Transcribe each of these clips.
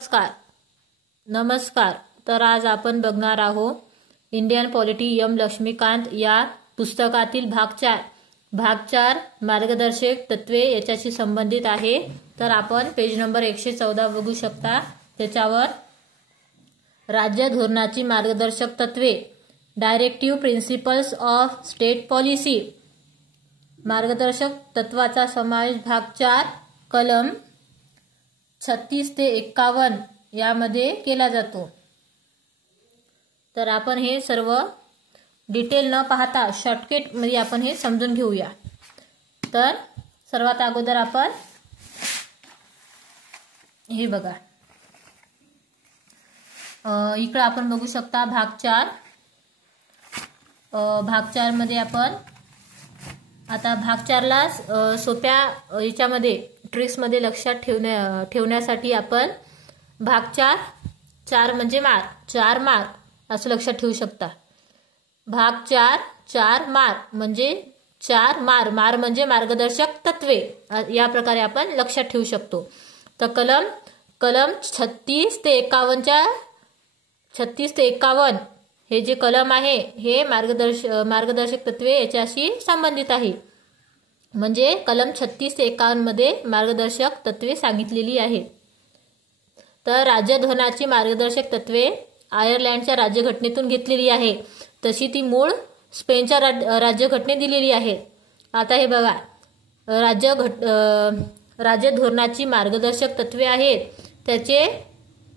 नमस्कार. तर आज आपण बघणार आहोत इंडियन पॉलिटी एम लक्ष्मीकांत या पुस्तकातील भाग 4 मार्गदर्शक तत्वे याच्याशी संबंधित आहे. तर आपण पेज नंबर 114 बघू शकता. त्याच्यावर राज्य धोरणाची मार्गदर्शक तत्वे, directive principles of state policy, मार्गदर्शक तत्वाचा समावेश भाग 4 कलम 36 ते 51 यामध्ये केला जातो. तर आपण हे सर्व डिटेल न पाहता शॉर्टकट मध्ये आपण हे समजून घेऊया. तर सर्वात अगोदर आपण हे बघा, इकडे आपण बघू शकता भाग 4. भाग 4 मध्ये आपण आता भाग 4 ला सोप्या याच्यामध्ये ट्रिक्स मध्ये लक्षात ठेवण्यासाठी आपण भाग 4 म्हणजे चार मार असं लक्षात ठेवू शकता. भाग 4 मार म्हणजे 4 मार म्हणजे मार्गदर्शक तत्वे, या प्रकारे आपण लक्षात ठेवू शकतो. तर कलम 36 ते 51 हे जे कलम आहे हे मार्गदर्शक तत्वे याच्याशी संबंधित आहे. म्हणजे कलम 36 ते 51 मध्ये मार्गदर्शक तत्वे सांगितलेली आहेत. तर राज्यधोरणाची मार्गदर्शक तत्वे आयर्लंडच्या राज्यघटनेतून घेतलेली आहे, तशी ती मूळ स्पेनच्या राज्यघटनेत दिलेली आहे. आता हे बघा, राज्यधोरणाची मार्गदर्शक तत्वे आहेत, त्याचे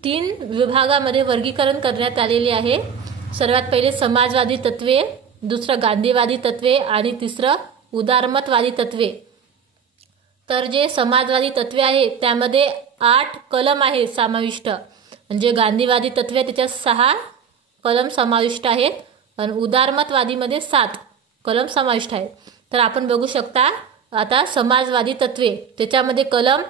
3 विभागामध्ये वर्गीकरण करण्यात आलेले आहे. सर्वात पहिले समाजवादी तत्वे, दुसरं गांधीवादी तत्वे आणि तिसरं उदारमतवादी तत्वे. तर जे समाजवादी तत्वे आहे त्यामध्ये 8 कलम आहेत समाविष्ट, म्हणजे गांधीवादी तत्वे त्याच्यात 6 कलम समाविष्ट आहेत आणि उदारमतवादीमध्ये 7 कलम समाविष्ट आहेत. तर आपण बघू शकता आता समाजवादी तत्वे त्याच्यामध्ये कलम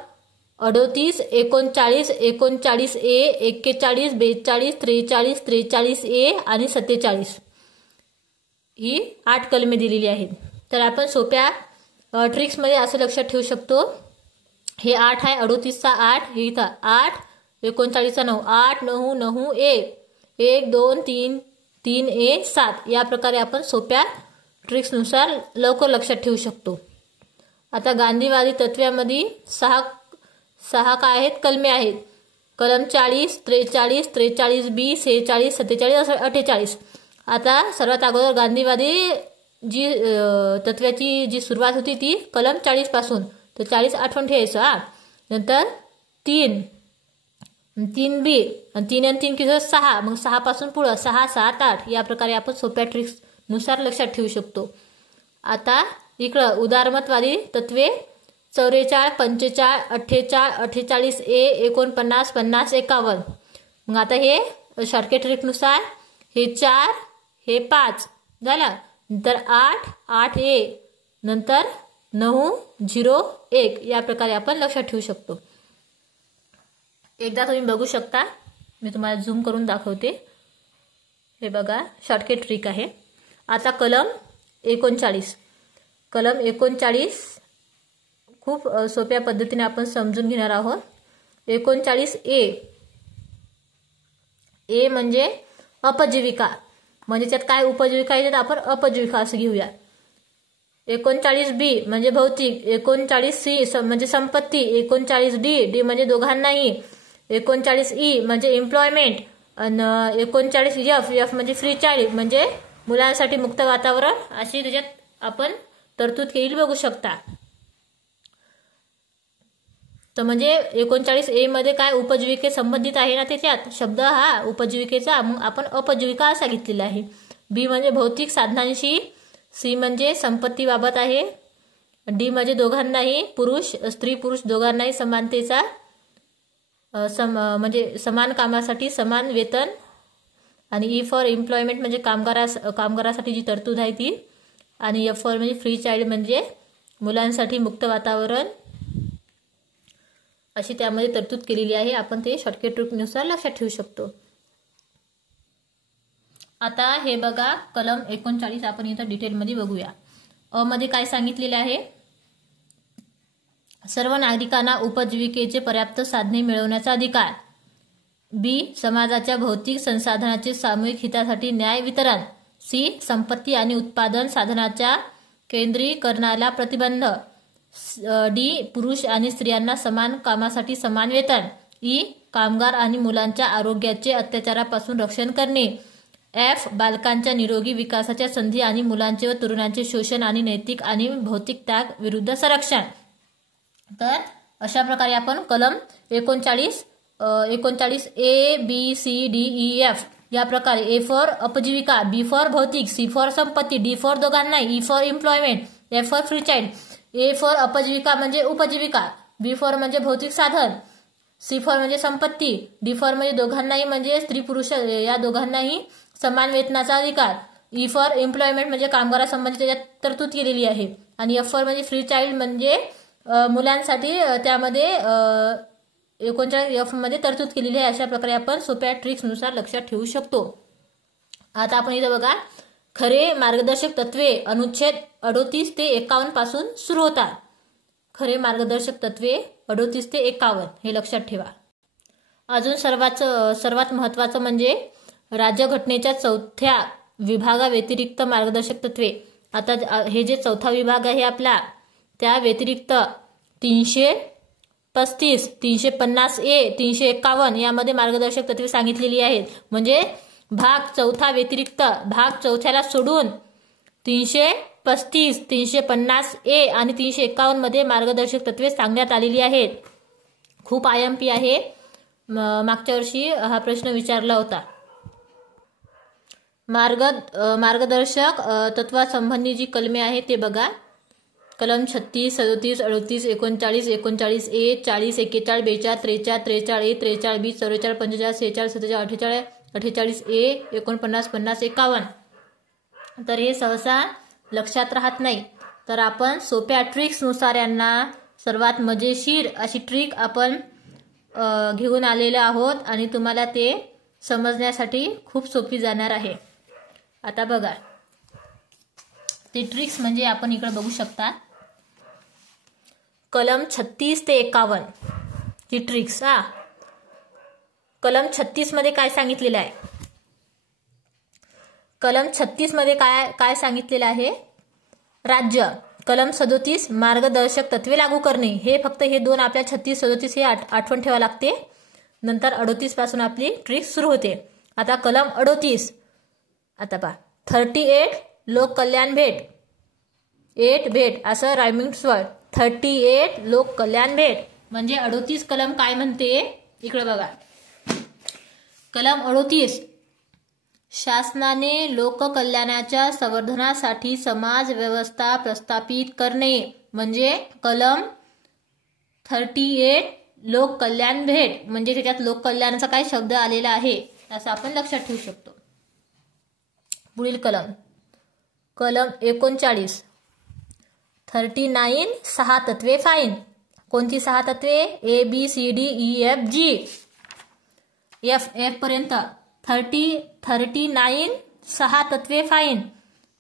38, 39, 39 ए, 41, 42, 43, 43 ए आणि 47 ही 8 कलमे दिलेली आहेत. तर आपण सोप्या ट्रिक्स मध्ये असं लक्षात ठेवू शकतो. हे 8 आहे, 38चा 8, हे इथं 8, 39चा 9, 8 9 9 ए, 1 2 3 3 ए 7 या प्रकारे आपण सोप्या ट्रिक्स नुसार लवकर लक्षात ठेवू शकतो. आता गांधीवादी तत्वामध्ये 6 काय आहेत, कलमे आहेत. कलम 40, 43, 43 बी, 46, 47, 48. आता सर्वात अगोदर गांधीवादी जी तत्वाची जी सुरुवात होती ती कलम 40 पासून, तर 40 आठवण ठेवायचं. नंतर 3 बी आणि 3 आणि 3 किती 6, मग 6 पासून पुढे 6 7 8 या प्रकारे आपण सोप्या ट्रिक्स नुसार लक्षात ठेवू शकतो. आता इकडं उदारमतवादी तत्वे 44, 45, 48, 48 ए, 49, 50, 51. मग आता हे शॉर्टकट ट्रिक नुसार हे 4, हे 5 झालं. नंतर 8 ए, नंतर 9 0 1 या प्रकारे आपण लक्षात ठेवू शकतो. एकदा तुम्ही बघू शकता, मी तुम्हाला झूम करून दाखवते. हे बघा, शॉर्टकट ट्रिक आहे. आता कलम 39 खूप सोप्या पद्धतीने आपण समजून घेणार आहोत. 39 ए म्हणजे अपजीविका, म्हणजे त्यात काय उपजीविका येतात आपण अपजीविका असं घेऊया. 39 बी म्हणजे भौतिक, 39 सी म्हणजे संपत्ती, 39 डी म्हणजे दोघांनाही, 39 ई म्हणजे एम्प्लॉयमेंट आणि 39 एफ म्हणजे फ्री चाइल्ड म्हणजे मुलांसाठी मुक्त वातावरण, अशी त्याच्यात आपण तरतूद केलेली बघू शकता. तर म्हणजे 39 ए मध्ये काय उपजीविके संबंधित आहे ना, त्याच्यात शब्द हा उपजीविकेचा, मग आपण अपजीविका असा घेतलेला आहे. बी म्हणजे भौतिक साधनांशी, सी म्हणजे संपत्तीबाबत आहे, डी म्हणजे दोघांनाही, स्त्री पुरुष दोघांनाही समानतेचा म्हणजे समान कामासाठी समान वेतन, आणि ई फॉर एम्प्लॉयमेंट म्हणजे कामगारासाठी जी तरतूद आहे ती, आणि एफ फॉर म्हणजे फ्री चाइल्ड म्हणजे मुलांसाठी मुक्त वातावरण, अशी त्यामध्ये तरतूद केलेली आहे. आपण ते शॉर्टकट ट्रिकनुसार लक्षात ठेवू शकतो. आता हे बघा, कलम 39 आपण इथं डिटेलमध्ये बघूया. अ मध्ये काय सांगितलेले आहे, सर्व नागरिकांना उपजीविकेचे पर्याप्त साधने मिळवण्याचा अधिकार. बी. समाजाच्या भौतिक संसाधनाचे सामूहिक हितासाठी न्याय वितरण. सी. संपत्ती आणि उत्पादन साधनाच्या केंद्रीकरणाला प्रतिबंध. डी. पुरुष आणि स्त्रियांना समान कामासाठी समान वेतन. ई. कामगार आणि मुलांच्या आरोग्याचे अत्याचारापासून रक्षण करणे. एफ. बालकांच्या निरोगी विकासाच्या संधी आणि मुलांचे व तरुणांचे शोषण आणि नैतिक आणि भौतिक त्याग विरुद्ध संरक्षण. तर अशा प्रकारे आपण कलम 39 A B C D E F या प्रकारे ए फॉर उपजीविका, बी फॉर भौतिक, सी फॉर संपत्ती, डी फॉर दोघांनाही, E for employment, F for free child. A for उपजीविका म्हणजे उपजीविका, बी फॉर म्हणजे भौतिक साधन, सी फॉर म्हणजे संपत्ती, डी फॉर म्हणजे दोघांनाही म्हणजे स्त्री पुरुष या दोघांनाही समान वेतनाचा अधिकार, ई फॉर एम्प्लॉयमेंट म्हणजे कामगारासंबंधी त्याच्यात तरतूद केलेली आहे, आणि एफ फॉर म्हणजे फ्री चाइल्ड म्हणजे मुलांसाठी त्यामध्ये 39 एफ मध्ये तरतूद केलेली आहे. अशा प्रकारे आपण सोप्या ट्रिक्सनुसार लक्षात ठेवू शकतो. आता आपण इथं बघा, खरे मार्गदर्शक तत्वे अनुच्छेद 38 ते 51 पासून सुरू होतात. खरे मार्गदर्शक तत्वे 38 ते 51 हे लक्षात ठेवा. अजून सर्वात महत्वाचं म्हणजे राज्यघटनेच्या 4थ्या विभागाव्यतिरिक्त मार्गदर्शक तत्वे. आता हे जे 4था विभाग आहे आपला, त्या व्यतिरिक्त 335, 350 ए, 351 यामध्ये मार्गदर्शक तत्वे सांगितलेली आहेत. म्हणजे भाग 4था व्यतिरिक्त भाग 4थ्याला सोडून 335, 350 ए आणि 351 मध्ये मार्गदर्शक तत्वे सांगण्यात आलेली आहेत. खूप IMP आहे. मागच्या वर्षी हा प्रश्न विचारला होता. मार्गदर्शक तत्वासंबंधी जी कलमे आहेत ते बघा. कलम 36, 37, 38, 39, 39 ए, 40, 41, 42, 43, 43 ए, 43 बी, 44, 45, 46, 47, 48, 48 ए, 49, 50, 51. तर हे सहसा लक्षात राहत नाही. तर आपण सोप्या ट्रिक्सनुसार यांना सर्वात मजेशीर अशी ट्रिक आपण घेऊन आलेले आहोत आणि तुम्हाला ते समजण्यासाठी खूप सोपी जाणार आहे. आता बघा, ते ट्रिक्स म्हणजे आपण इकडे बघू शकता. कलम 36 ते 51 ची ट्रिक्स. कलम 36 मध्ये काय सांगितलेलं आहे? कलम 36 मध्ये काय सांगितलेलं आहे? राज्य. कलम 37 मार्गदर्शक तत्वे लागू करणे. हे फक्त हे दोन आपल्या 36, 37 हे आठवण ठेवा लागते. नंतर 38 पासून आपली ट्रिक सुरू होते. आता कलम 38. आता पहा, 38 लोक कल्याण भेट. 8 भेट असं रायमिंग वर्ड. 38 लोक कल्याण भेट म्हणजे 38 कलम काय म्हणते इकडे बघा. कलम 38 शासनाने लोककल्याणाच्या संवर्धनासाठी समाज व्यवस्था प्रस्थापित करणे. म्हणजे कलम 38 लोक कल्याण भेट म्हणजे त्याच्यात लोक कल्याणाचा काय शब्द आलेला आहे असं आपण लक्षात ठेवू शकतो. पुढील कलम 39 39 6 तत्वे फाईन. कोणती 6 तत्वे? ABCDEFG. एफ पर्यंत 39 6 तत्वे फाईन.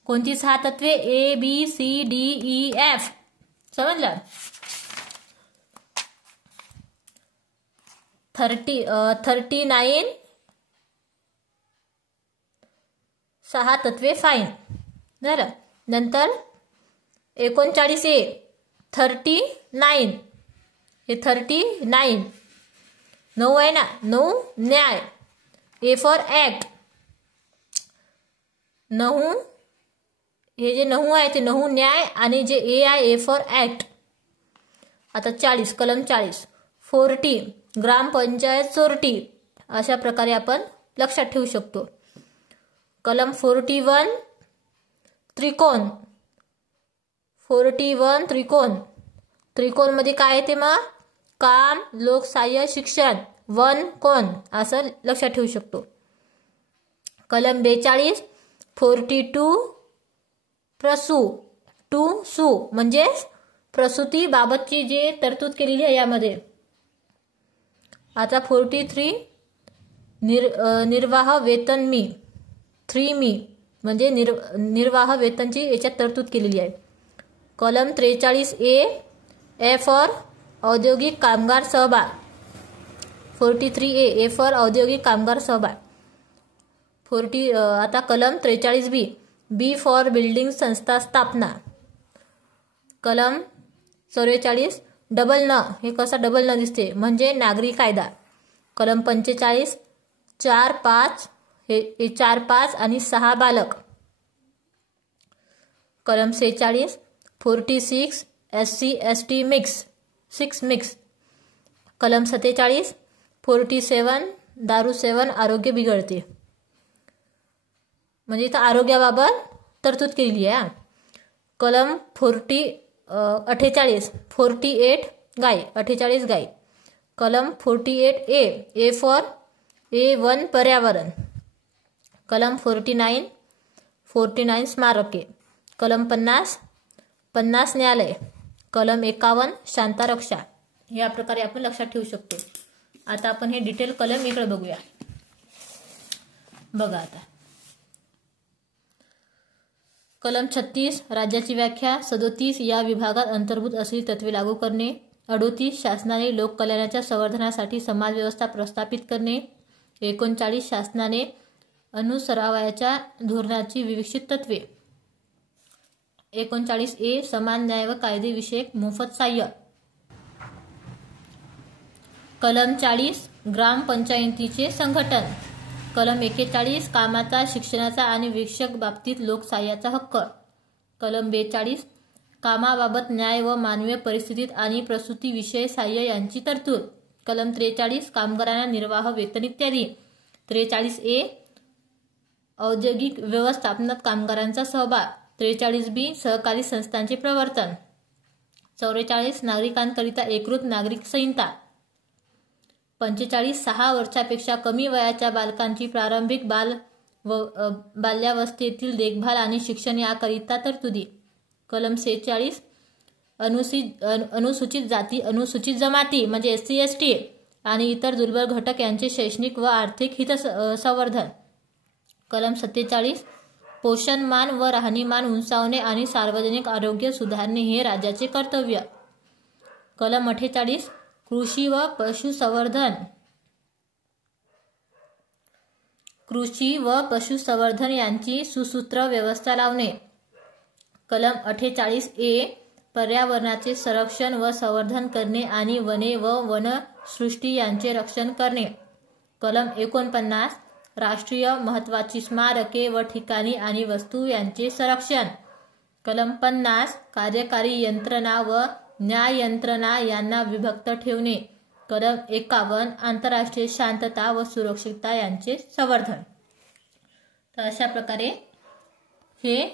कोणती 6 तत्वे? ABCDEF. समजलं? 39 6 तत्वे फाईन झालं. नंतर 39 ए 39 हे 39 9 आहे ना, 9 न्याय. A for act. 9 हे जे 9 आहे ते 9 न्याय आणि जे ए आहे ए फॉर ऍक्ट. आता 40 कलम 40 40 ग्रामपंचायत चोरटी. अशा प्रकारे आपण लक्षात ठेवू शकतो. कलम 41 त्रिकोण. 41 त्रिकोण. त्रिकोण मध्ये काय आहे ते मग? काम, लोकसहाय्य, शिक्षण. 1 कोण असं लक्षात ठेवू शकतो. कलम 42 42 प्रसू. 2 सू म्हणजे प्रसूती बाबतची जे तरतूद केलेली आहे यामध्ये. आता 43 निर्वाह वेतन मी. 3 मी म्हणजे निर्वाह वेतनची याच्यात तरतूद केलेली आहे. कलम 43 ए फॉर औद्योगिक कामगार सहभाग. 43A ए फॉर औद्योगिक कामगार सहभाग. आता कलम 43B बी फॉर बिल्डिंग संस्था स्थापना. कलम 44 डबल न, हे कसा डबल न दिसते म्हणजे नागरी कायदा. कलम 45 4-5 हे 4-5 आणि 6 बालक. कलम 46 46 SC ST मिक्स 6 मिक्स. कलम 47 47 दारू सेवन आरोग्य बिघडते, म्हणजे इथं आरोग्याबाबत तरतूद केलेली आहे. कलम 48 गाय 48 गाय. कलम 48A ए फॉर A1 पर्यावरण. कलम 49 स्मारके. कलम 50 न्यायालय. कलम 51 शांतारक्षा. या प्रकारे आपण लक्षात ठेवू शकतो. आता आपण हे डिटेल कलम इकडे बघूया. बघा आता कलम 36 राज्याची व्याख्या. 37 या विभागात अंतर्भूत असलेली तत्वे लागू करणे. 38 शासनाने लोककल्याणाच्या संवर्धनासाठी समाज व्यवस्था प्रस्थापित करणे. 39 शासनाने अनुसरावयाच्या धोरणाची विकसित तत्वे. 39A समान न्याय व कायदेविषयक मोफत सहाय्य. कलम 40 ग्रामपंचायतीचे संघटन. कलम 41 कामाचा, शिक्षणाचा आणि विषयक बाबतीत लोकसहाय्याचा हक्क. कलम 42 कामाबाबत न्याय व मानवीय परिस्थितीत आणि प्रसूतीविषयी सहाय्य यांची तरतूद. कलम 43 कामगारांना निर्वाह वेतन इत्यादी. 43A औद्योगिक व्यवस्थापनात कामगारांचा सहभाग. 43B सहकारी संस्थांचे प्रवर्तन. 44 नागरिकांकरिता एकरूप नागरिक संहिता. 45 6 वर्षापेक्षा कमी वयाच्या बालकांची प्रारंभिक बाल्यावस्थेतील देखभाल आणि शिक्षण याकरिता तरतुदी. कलम 46 अनुसूचित जाती, अनुसूचित जमाती म्हणजे SC ST आणि इतर दुर्बल घटक यांचे शैक्षणिक व आर्थिक हित संवर्धन. कलम 47 पोषणमान व राहणीमान उंचावणे आणि सार्वजनिक आरोग्य सुधारणे हे राज्याचे कर्तव्य. कलम 48 कृषी व पशुसंवर्धन यांची सुसूत्र व्यवस्था लावणे. कलम 48A पर्यावरणाचे संरक्षण व संवर्धन करणे आणि वने व वनसृष्टी यांचे रक्षण करणे. कलम 49 राष्ट्रीय महत्त्वाची स्मारके व ठिकाणी आणि वस्तू यांचे संरक्षण. कलम 50 कार्यकारी यंत्रणा व न्याय यंत्रणा यांना विभक्त ठेवणे. कलम 51 आंतरराष्ट्रीय शांतता व सुरक्षितता यांचे संवर्धन. तर अशा प्रकारे हे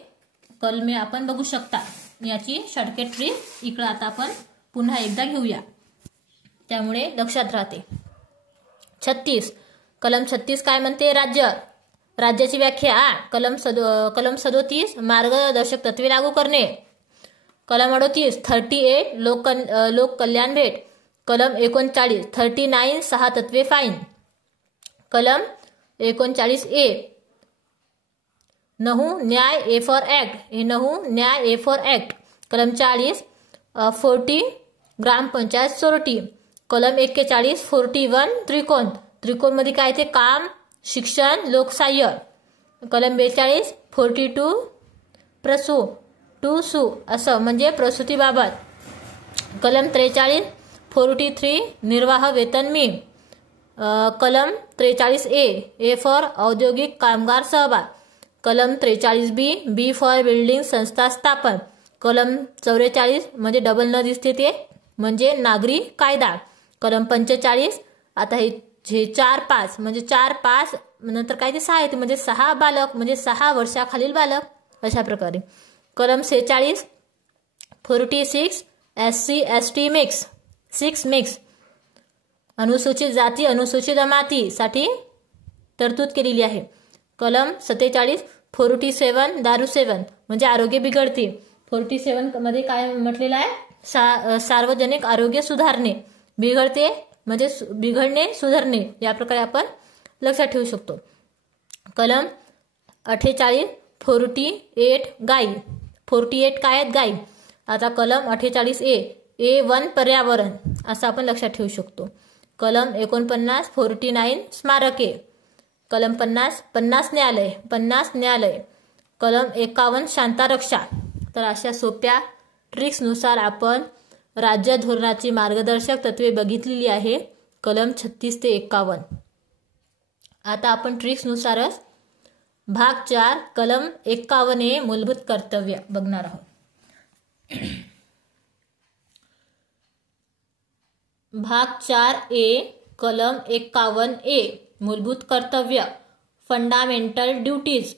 कलमे आपण बघू शकता. याची शॉर्टकट ट्रिक इकडं आता आपण पुन्हा एकदा घेऊया, त्यामुळे लक्षात राहते. 36 कलम 36 काय म्हणते? राज्याची व्याख्या. कलम 37 मार्गदर्शक तत्वे लागू करणे. कलम 38 लोक कल्याण भेट. कलम 39 39 6 तत्वे फाईन. कलम 39A नहू न्याय ए फॉर ऍक्ट. हे नहू न्याय ए फॉर ऍक्ट. कलम 40 40 ग्रामपंचायत सोरटी. कलम 41 41 त्रिकोण. त्रिकोण मध्ये काय ते काम, शिक्षण, लोकसहाय्य. कलम 42 42 प्रसू टू सू असं म्हणजे प्रसूतीबाबत. कलम 43 43 निर्वाह वेतन मी. कलम 43A ए फॉर औद्योगिक कामगार सहभाग. कलम 43B बी फॉर बिल्डिंग संस्था स्थापन. कलम 44 म्हणजे डबल न दिसते ते म्हणजे नागरी कायदा. कलम 45 आता हे 4-5 म्हणजे 4-5 नंतर काय ते 6 येते म्हणजे 6 बालक म्हणजे 6 वर्षाखालील बालक अशा प्रकारे. कलम 46 46 SC ST मिक्स 6 मिक्स. अनुसूचित जाती, अनुसूचित जमाती साठी तरतूद केलेली आहे. कलम 47 47 दारू सेवन म्हणजे आरोग्य बिघडते. 47 मध्ये काय म्हटलेलं आहे? सार्वजनिक आरोग्य सुधारणे. बिघडते म्हणजे बिघडणे सुधारणे या प्रकारे आपण लक्षात ठेवू शकतो. कलम 48 48 गाई. 48 काय आहेत? गाई. आता कलम 48A A1 पर्यावरण असं आपण लक्षात ठेवू शकतो. कलम 49 49 स्मारके. कलम 50 न्यायालय. कलम 51 शांतारक्षा. तर अशा सोप्या ट्रिक्सनुसार आपण राज्य धोरणाची मार्गदर्शक तत्वे बघितलेली आहे, कलम 36 ते 51. आता आपण ट्रिक्सनुसारच भाग 4 कलम 51A मूलभूत कर्तव्य बघणार आहोत. भाग 4A कलम 51A मूलभूत कर्तव्य, फंडामेंटल ड्युटीज.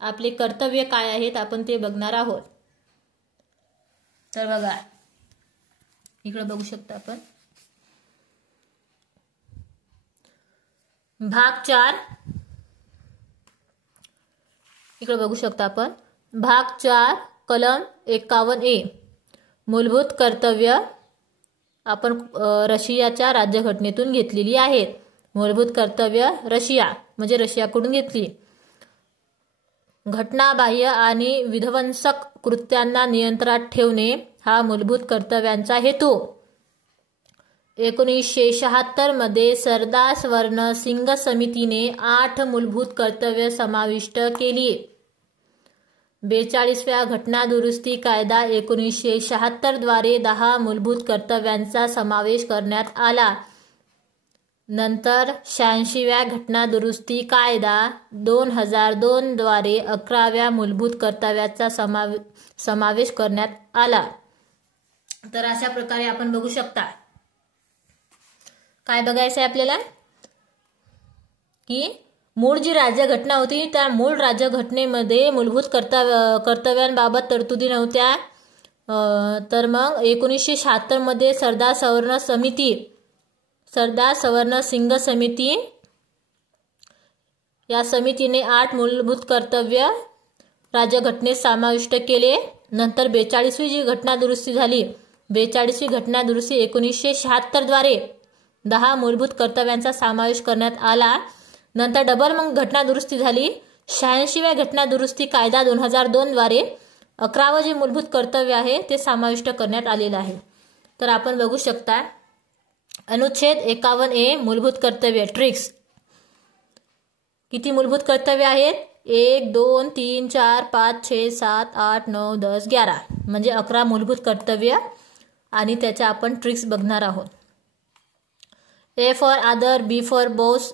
आपले कर्तव्य काय आहेत आपण ते बघणार आहोत. तर बघा, इकडे बघू शकता आपण भाग 4. इकडे बघू शकता आपण भाग 4 कलम 51A मूलभूत कर्तव्य आपण रशियाच्या राज्यघटनेतून घेतलेली आहेत. मूलभूत कर्तव्य रशिया म्हणजे रशियाकडून घेतली. घटनाबाह्य आणि विध्वंसक कृत्यांना नियंत्रणात ठेवणे हा मूलभूत कर्तव्यांचा हेतू. 1976 मध्ये सरदार स्वर्ण सिंग समितीने 8 मूलभूत कर्तव्य समाविष्ट केली. 42व्या घटना दुरुस्ती कायदा 1976 द्वारे 10 मूलभूत कर्तव्यांचा समावेश करण्यात आला. नंतर 86व्या घटना दुरुस्ती कायदा 2002 द्वारे 11व्या मूलभूत कर्तव्याचा समावेश करण्यात आला. तर अशा प्रकारे आपण बघू शकता. काय बघायचं आहे आपल्याला की मूळ जी राज्यघटना होती त्या मूळ राज्यघटनेमध्ये मूलभूत कर्तव्यांबाबत तरतुदी नव्हत्या. तर मग 1976 मध्ये सरदार स्वर्ण सिंग समिती या समितीने 8 मूलभूत कर्तव्य राज्यघटनेत समाविष्ट केले. नंतर 42वी जी घटना दुरुस्ती झाली, 42वी घटना दुरुस्ती 1976 द्वारे 10 मूलभूत कर्तव्यांचा समावेश करण्यात आला. नंतर डबल मग घटना दुरुस्ती झाली. 86व्या घटना दुरुस्ती कायदा 2002 द्वारे 11वं जे मूलभूत कर्तव्य आहे ते समाविष्ट करण्यात आलेलं आहे. तर आपण बघू शकता अनुच्छेद 51A मूलभूत कर्तव्य ट्रिक्स. किती मूलभूत कर्तव्य आहेत? 1 2 3 4 5 6 7 8 9 10 11 म्हणजे 11 मूलभूत कर्तव्य आणि त्याच्या आपण ट्रिक्स बघणार आहोत. A फॉर आदर, B for boss,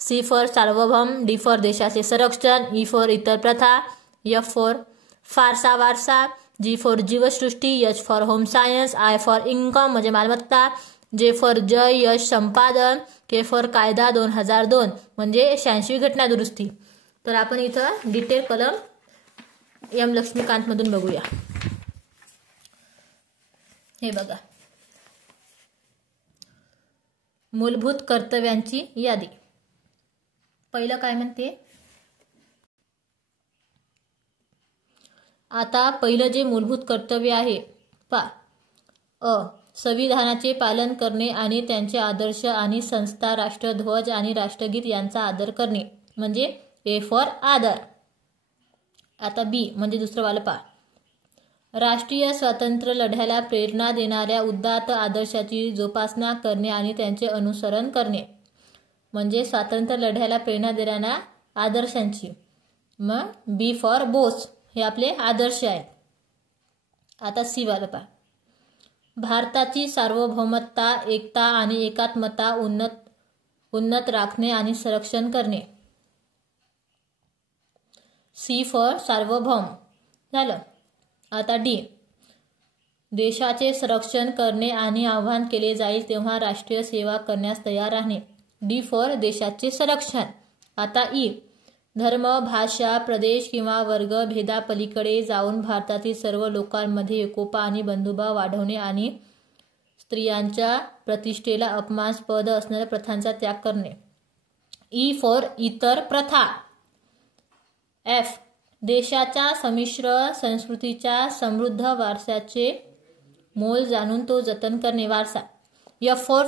C for सार्वभौम, D फॉर देशाचे संरक्षण, E फॉर इतर प्रथा, F फॉर फारसा वारसा, G फॉर जीवसृष्टी, H for home science, I for income म्हणजे मालमत्ता, J फॉर जय यश संपादन, K फॉर कायदा 2002 म्हणजे 86वी घटना दुरुस्ती. तर आपण इथं डिटेल कलम एम लक्ष्मीकांत मधून बघूया. हे बघा, मूलभूत कर्तव्यांची यादी. पहिलं काय म्हणते, आता पहिलं जे मूलभूत कर्तव्य आहे संविधानाचे पालन करणे आणि त्यांचे आदर्श आणि संस्था, राष्ट्रध्वज आणि राष्ट्रगीत यांचा आदर करणे म्हणजे A फॉर आदर. आता B म्हणजे दुसरं वालं राष्ट्रीय स्वातंत्र्य लढ्याला प्रेरणा देणाऱ्या उदात्त आदर्शाची जोपासना करणे आणि त्यांचे अनुसरण करणे म्हणजे स्वातंत्र्य लढ्याला प्रेरणा देणाऱ्या आदर्शांची. मग B फॉर बोस हे आपले आदर्श आहेत. आता C वालं भारताची सार्वभौमता, एकता आणि एकात्मता उन्नत राखणे आणि संरक्षण करणे. C फॉर सार्वभौम झालं. आता D देशाचे संरक्षण करणे आणि आवाहन केले जाईल तेव्हा राष्ट्रीय सेवा करण्यास तयार राहणे. D फॉर देशाचे संरक्षण. आता E धर्म, भाषा, प्रदेश किंवा वर्ग भेदापलीकडे जाऊन भारतातील सर्व लोकांमध्ये एकोपा आणि बंधुभाव वाढवणे आणि स्त्रियांच्या प्रतिष्ठेला अपमानास्पद असणाऱ्या प्रथांचा त्याग करणे. E फॉर इतर प्रथा. F देशाच्या संमिश्र संस्कृतीच्या समृद्ध वारशाचे मोल जाणून तो जतन करणे वारसा. F फॉर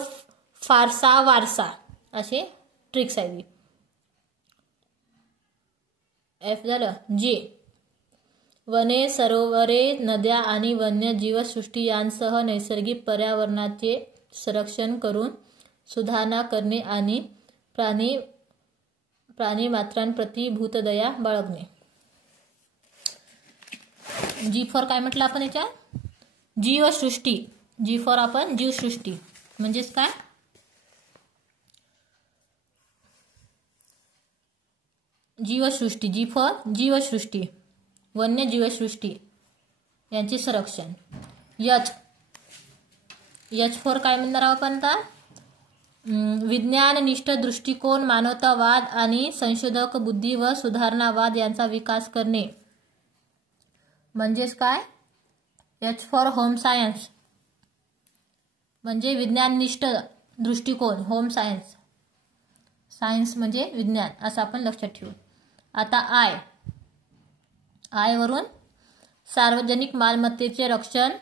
फारसा वारसा. असे ट्रिक्स आहेत. F झालं. G वने, सरोवरे, नद्या आणि वन्य जीवसृष्टी यांसह नैसर्गिक पर्यावरणाचे संरक्षण करून सुधारणा करणे आणि प्राणीमात्रांप्रती भूतदया बाळगणे. जी फॉर काय म्हटलं आपण याच्यात? जीवसृष्टी. जी फॉर आपण जीवसृष्टी म्हणजेच काय? जीवसृष्टी. जी फॉर जीवसृष्टी, वन्य जीवसृष्टी यांचे संरक्षण. एच फॉर काय म्हणणार आहोत आपण आता? विज्ञाननिष्ठ दृष्टिकोन, मानवतावाद आणि संशोधक बुद्धी व सुधारणावाद यांचा विकास करणे. म्हणजेच काय? एच फॉर होम सायन्स म्हणजे विज्ञाननिष्ठ दृष्टिकोन. होम सायन्स, सायन्स म्हणजे विज्ञान असं आपण लक्षात ठेवू. आता आय वरून सार्वजनिक मालमत्तेचे रक्षण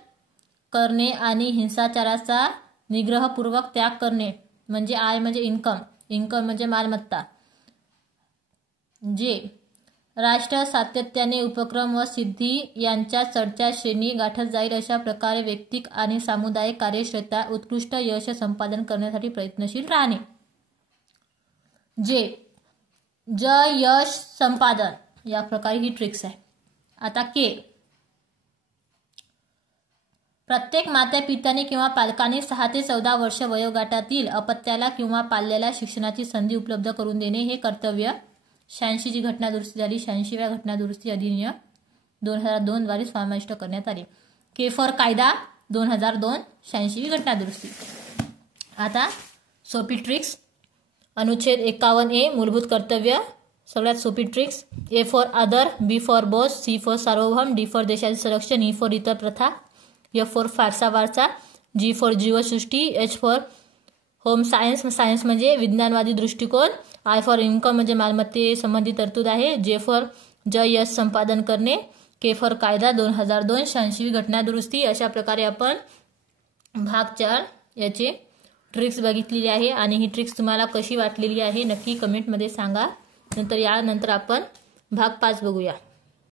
करणे आणि हिंसाचाराचा निग्रहपूर्वक त्याग करणे. म्हणजे आय म्हणजे इन्कम म्हणजे मालमत्ता. जे राष्ट्र सातत्याने उपक्रम व सिद्धी यांच्या चढत्या श्रेणी गाठत जाईल अशा प्रकारे वैयक्तिक आणि सामुदायिक कार्यक्षेत्रात उत्कृष्ट यश संपादन करण्यासाठी प्रयत्नशील राहणे. यश संपादन या प्रकारे ही ट्रिक्स आहे. आता के, प्रत्येक मातापित्याने किंवा पालकांनी 6 ते 14 वर्ष वयोगटातील अपत्याला किंवा पाल्याला शिक्षणाची संधी उपलब्ध करून देणे हे कर्तव्य 86 ची घटना दुरुस्ती झाली. 86व्या घटना दुरुस्ती अधिनियम 2002 द्वारे समाविष्ट करण्यात आले. के फॉर कायदा 2002 86वी घटना दुरुस्ती. आता सोपी ट्रिक्स. अनुच्छेद 51A मूलभूत कर्तव्य सगळ्यात सोपी tricks. A for other, B for boss, C for सार्वभौम, डी फॉर देशाचे संरक्षण, ई फॉर इतर प्रथा, एफ फॉर फारसा वारसा, जी फॉर जीवसृष्टी, H for home science, science म्हणजे विज्ञानवादी दृष्टिकोन, आय फॉर इन्कम म्हणजे मालमत्ते संबंधी तरतूद आहे, जे फॉर यश संपादन करणे, के फॉर कायदा 2002 86वी घटना दुरुस्ती. अशा प्रकारे आपण भाग 4 याचे ट्रिक्स बघितलेली आहे. आणि ही ट्रिक्स तुम्हाला कशी वाटलेली आहे नक्की कमेंटमध्ये सांगा. यानंतर आपण भाग 5 बघूया.